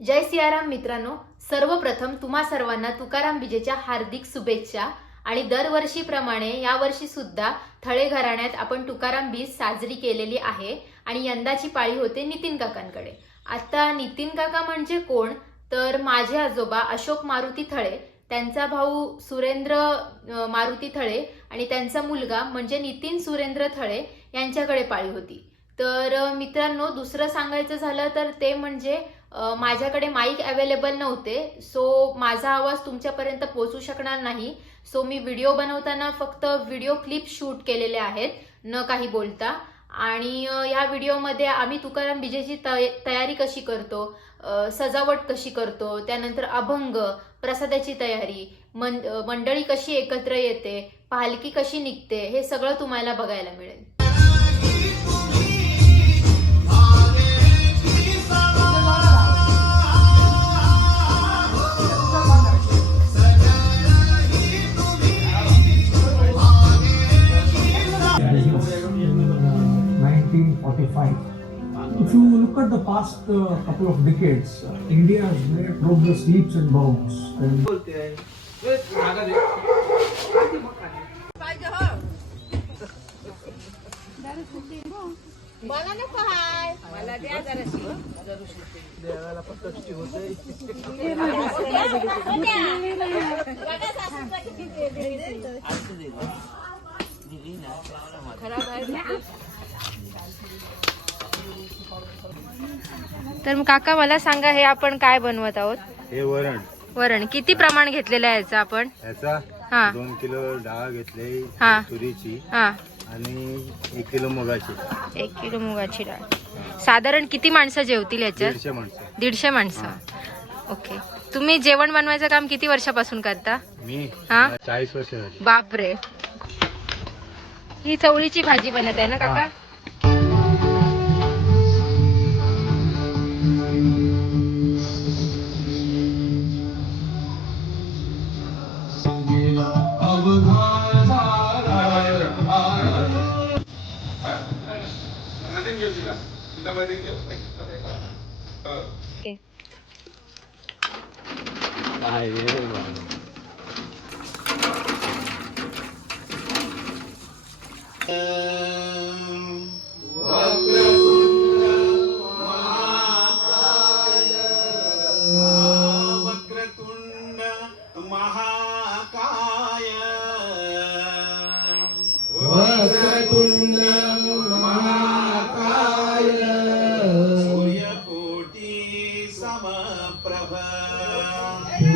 जय सियाराम मित्रांनो, सर्वप्रथम तुम्हा सर्वांना तुकाराम बीजेच्या हार्दिक शुभेच्छा। आणि दरवर्षीप्रमाणे यावर्षी सुद्धा थळे घराण्यात आपण तुकाराम बीज साजरी केलेली आहे आणि यंदाची पाळी होते नितीन काकांकडे। आता नितीन काका म्हणजे कोण तर माझे आजोबा अशोक मारुती थळे, त्यांचा भाऊ सुरेंद्र मारुती थळे आणि त्यांचा मुलगा म्हणजे नितीन सुरेंद्र थळे यांच्याकडे पाळी होती। तर मित्रांनो, दुसरं सांगायचं झालं तर ते म्हणजे माझ्याकडे माईक अवेलेबल नव्हते, सो माझा आवाज तुमच्यापर्यंत पोहोचू शकणार नाही। सो मी व्हिडिओ बनवताना फक्त व्हिडिओ क्लिप शूट केलेले आहेत, न काही बोलता। आणि या व्हिडिओमध्ये आम्ही तुकाराम बीजेची तयारी कशी करतो, सजावट कशी करतो, त्यानंतर अभंग प्रसादाची तयारी, मंडळी कशी एकत्र येते, पालखी कशी निघते, हे सगळं तुम्हाला बघायला मिळेल। If you look at the past couple of decades, India has made progress leaps and bounds. मला नको हाय, मला द्या जराशी देवाला पत्ती होते। खराब आहे। तर मग काका मला सांगा, हे आपण काय बनवत आहोत? हे वरण वरण किती प्रमाण घेतलेलं आहे याचं आपण? याचा 2 किलो डाळ घेतली तुरीची आणि 1 किलो मुगाची। 1 किलो मुगाची डाळ। साधारण किती माणसं जेवतील याच्यात? 150 माणसं। 150 माणसं। ओके, तुम्ही जेवण बनवायचं काम किती वर्षापासून करता? मी 40 वर्ष झाली। बापरे, ही चवळीची भाजी बनत आहे ना काका?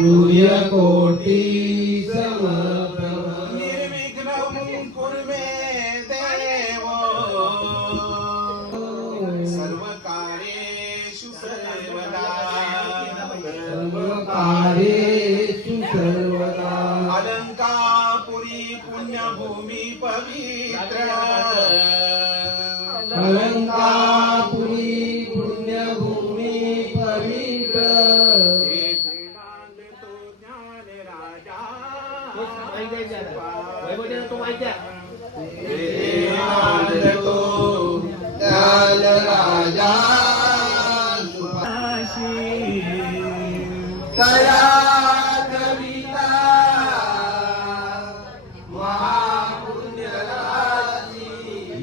सूर्यकोटि समप्रभ निर्विघ्नं कुर्मे देवो सर्वकार्येषु सर्वदा अलंकापुरी पुण्यभूमि पवित्र अलंकापुरी पुण्यभूमि पवित्र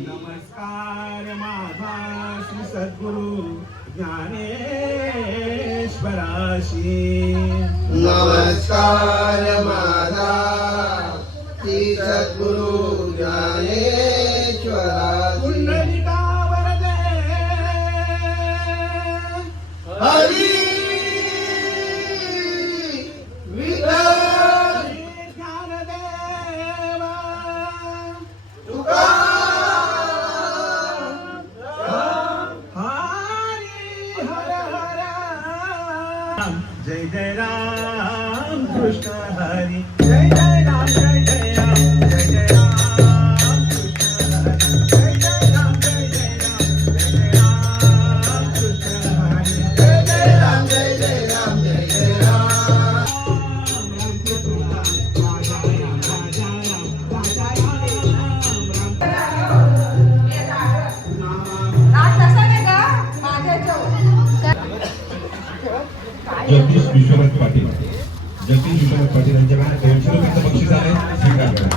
नमस्कार माझा श्री सद्गुरु ज्ञानेश्वराशी। नमस्कार माझा श्री सद्गुरु ज्ञानेश्वराशी। पुंडलिका वरदे हरी विठ्ठल ज्ञानदेवा हरी हर हर जय जय राम कृष्ण हरी जय जय राम जय जय राम जय जय राम कृष्ण हरी जय जय राम जय जय राम जय जय राम कृष्ण हरी जय जय राम जय जय राम जय जय राम। जगदीश विश्वनाथ पाटील. जगदीश विश्वनाथ पाटील यांच्याकडे 200 रुपयाचं बक्षीस आहे, स्वीकार करा.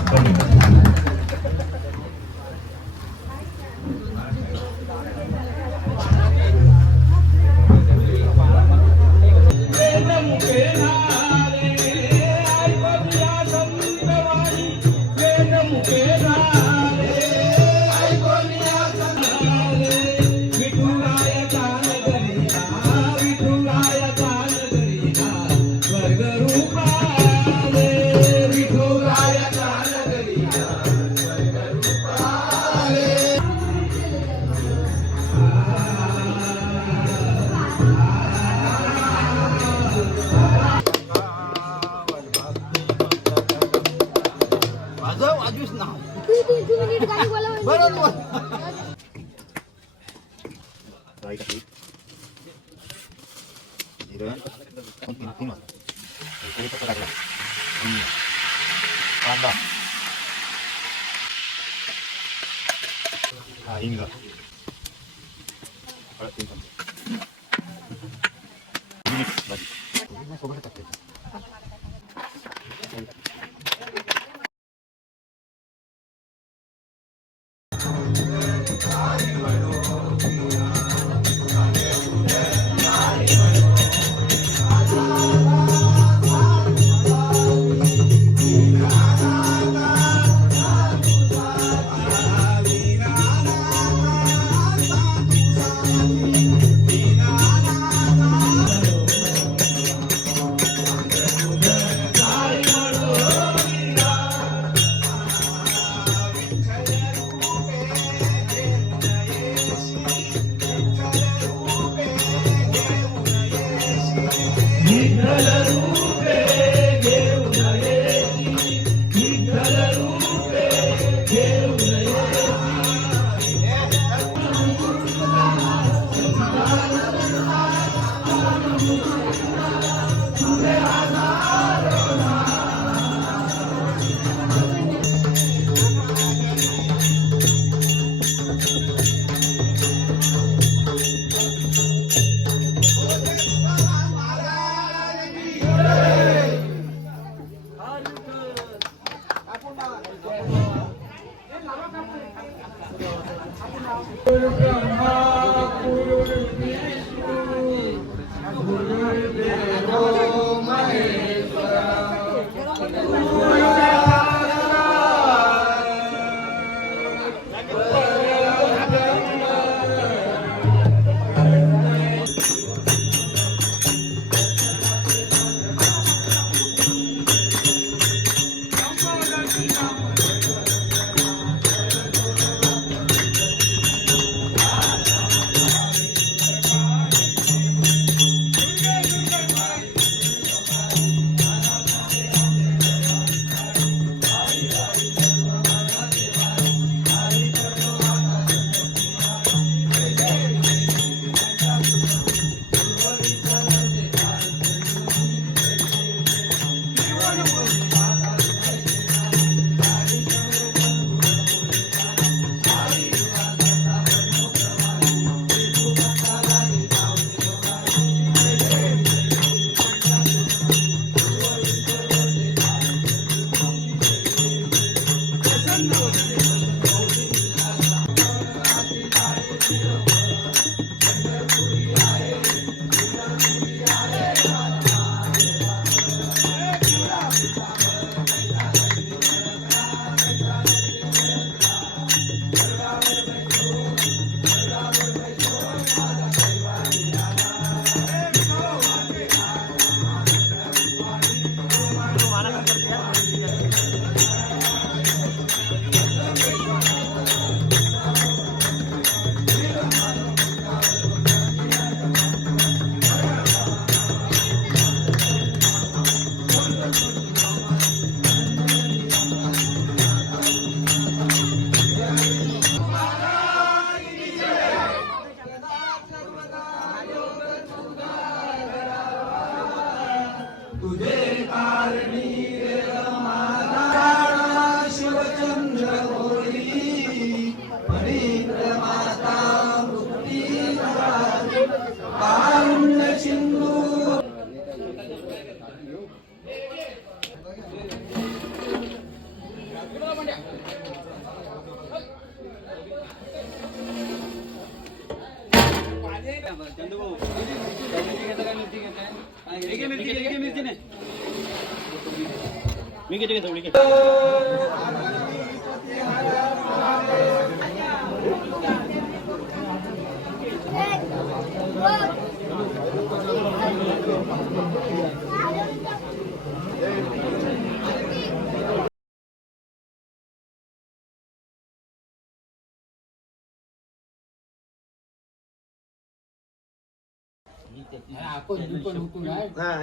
धन्यवाद.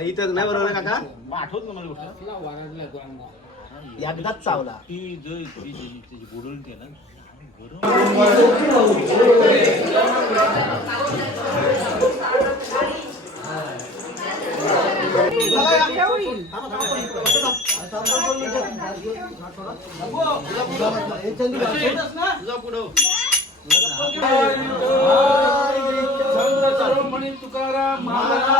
इथं नाही बरोबर काका आठवत ना मला एकदाच चावला बुडून ते ना तुकाराम महाराज